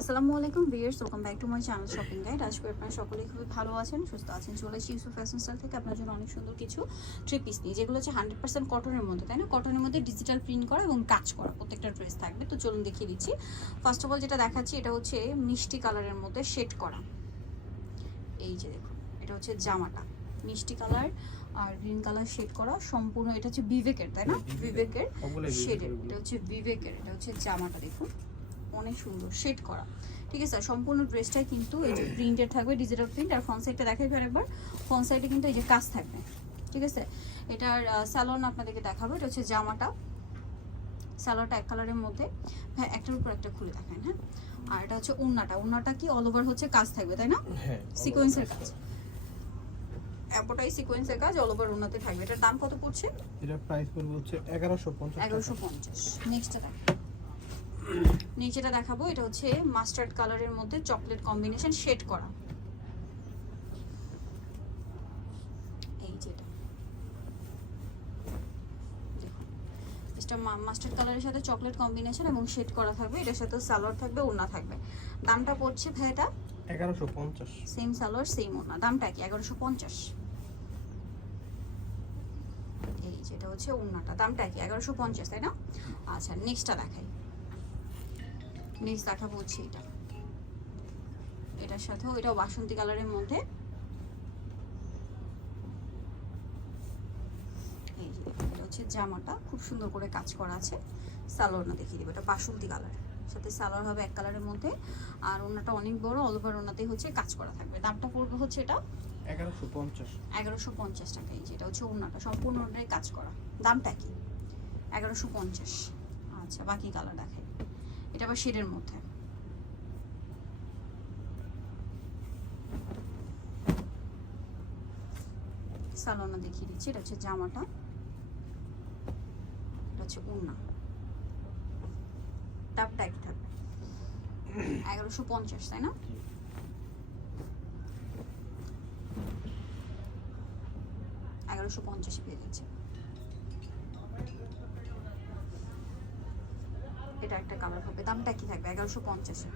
আসসালামু আলাইকুম viewers welcome back to my channel shopping guide. আজকে আপনারা সকলেই খুবই ভালো আছেন সুস্থ আছেন। চলে এসেছি ইউসুফ ফ্যাশন স্টাইল থেকে আপনার জন্য অনেক সুন্দর কিছু থ্রি পিস নিয়ে যেগুলো হচ্ছে হান্ড্রেড পার্সেন্ট কটনের মধ্যে তাই না? কটনের মধ্যে ডিজিটাল প্রিন্ট করা এবং কাজ করা প্রত্যেকটা ড্রেস থাকবে। তো চলুন দেখিয়ে দিচ্ছি। ফার্স্ট অফ অল যেটা দেখাচ্ছি এটা হচ্ছে মিষ্টি কালারের মধ্যে শেড করা। এই যে দেখুন এটা হচ্ছে জামাটা। মিষ্টি কালার আর গ্রিন কালার শেড করা। সম্পূর্ণ এটা হচ্ছে বিবেকের তাই না? বিবেকের। শেডের এটা হচ্ছে বিবেকের এটা হচ্ছে জামাটা দেখুন। অনেক সুন্দর শেড করা। ঠিক আছে? সম্পূর্ণ ড্রেসটাই কিন্তু এই যে প্রিন্টেড থাকবে ডিজিটাল প্রিন্ট আর ফ্রন্ট সাইডটা দেখাই একবার। ফ্রন্ট সাইডে কিন্তু এই যে কাজ থাকবে। ঠিক আছে? এটার স্যালন আপনাদেরকে দেখাবো। এটা হচ্ছে জামাটা। স্যালোয়ারটা এক কালারের মধ্যে। হ্যাঁ একটার উপর একটা খুলে দেখান হ্যাঁ? আর এটা হচ্ছে উন্নাটা উন্নাটা কি অল ওভার হচ্ছে কাজ থাকবে তাই না? হ্যাঁ সিকোয়েন্সের কাজ এতটাই সিকোয়েন্সের কাজ অল ওভার উন্নাতে থাকবে। এটার দাম কত পড়ছে? প্রাইস পড়বে হচ্ছে এগারোশো পঞ্চাশ এগারোশো পঞ্চাশ। নেক্সটটা নিচেটা দেখাবো এটা হচ্ছে মাস্টার্ড কালারের মধ্যে চকলেট কম্বিনেশন শেড করা। এই যেটা এটা। মাস্টার্ড কালারের সাথে চকলেট কম্বিনেশন এবং শেড করা থাকবে এটার সাথে সালোয়ার থাকবে ওড়না থাকবে। দামটা পড়ছে ভাইটা এগারোশো পঞ্চাশ। সেম সালোয়ার সেম ওড়না। দামটা কি? এগারোশো পঞ্চাশ। এই যেটা হচ্ছে ওড়নাটা। দামটা কি? এগারোশো পঞ্চাশ তাই না? আচ্ছা নেক্সটটা দেখাই। নেক্সট দেখাবো হচ্ছে এটা। এটার সাথেও এটাও বাসন্তী কালারের মধ্যে। এই যে এটা হচ্ছে জামাটা খুব সুন্দর করে কাজ করা আছে। সালোয়ার না দেখিয়ে দেবো এটা বাসন্তী কালার। সাথে সালোয়ার হবে এক কালারের মধ্যে। আর ওনাটা অনেক বড় অল ওভার ওনাতেই হচ্ছে কাজ করা থাকবে। দামটা পড়বে হচ্ছে এটা? এগারোশো পঞ্চাশ। এগারোশো পঞ্চাশ টাকা এই যেটা হচ্ছে ওনাটা সম্পূর্ণ ওনাটাই কাজ করা। দামটা কি? এগারোশো পঞ্চাশ। আচ্ছা বাকি কালার দেখাই। এটা আবার শেডের মধ্যে। সালোনা দেখিয়ে দিচ্ছি, এটা হচ্ছে জামাটা। এটা হচ্ছে উন্না। দামটা কি থাকবে এগারোশো পঞ্চাশ, তাই না? এগারোশো পঞ্চাশে পেয়ে যাচ্ছে। এটা একটা কালার হবে। দামটা কি থাকবে? এগারোশো পঞ্চাশে।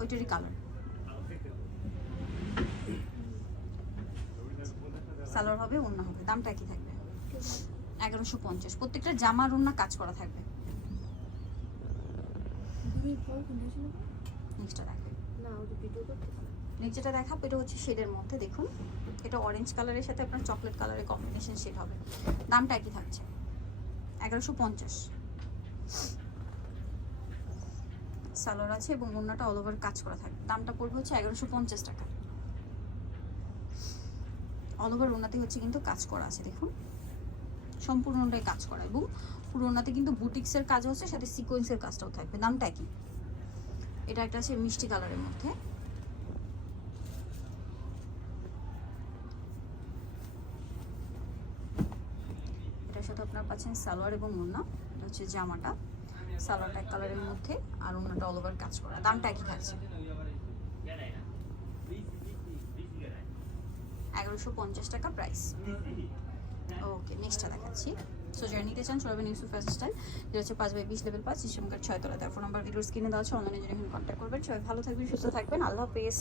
ওইটারই কালার সালোয়ার হবে অন্য হবে। দামটা কি থাকবে? এগারোশো পঞ্চাশ। প্রত্যেকটা জামার অন্য কাজ করা থাকবে। নেক্সটটা দেখো যেটা দেখাবো, এটা হচ্ছে শেডের মধ্যে, দেখুন। এটা অরেঞ্জ কালারের সাথে আপনার চকলেট কালারের কম্বিনেশন শেড হবে। দামটা একই থাকছে। এগারোশো পঞ্চাশ। সালোয়ার আছে এবং অন্যটা অল ওভার কাজ করা থাকবে দামটা পড়বে হচ্ছে এগারোশো পঞ্চাশ টাকা। অল ওভার ওনাতে হচ্ছে কিন্তু কাজ করা আছে, দেখুন। সম্পূর্ণটাই কাজ করা এবং পুরো ওনাতে কিন্তু বুটিক্সের কাজ হচ্ছে সাথে সিকোয়েন্সের কাজটাও থাকবে। দামটা একই। এটা একটা আছে মিষ্টি কালারের মধ্যে। এটার সাথে আপনারা পাচ্ছেন সালোয়ার এবং এটা হচ্ছে জামাটা, সালোয়ারটা কালারের মধ্যে আর ওড়নাটা অল ওভার কাজ করা। দামটা একই থাকছে। এগারোশো পঞ্চাশ টাকা প্রাইস ওকে নেক্সটটা দেখাচ্ছি। সো যারা নিতে চান চলবেন ইউসুফ ফ্যাশন স্টাইল যেটা হচ্ছে পাঁচ বাই বিশ লেভেল পাঁচ সিস্টেম কার্ড ছয় তলা তার ফোন নাম্বার ভিডিওর স্ক্রিনে দেওয়া আছে অনলাইনে জন্য কন্ট্যাক্ট করবেন। সবাই ভালো থাকবেন, সুস্থ থাকবেন। আল্লাহ হাফেজ।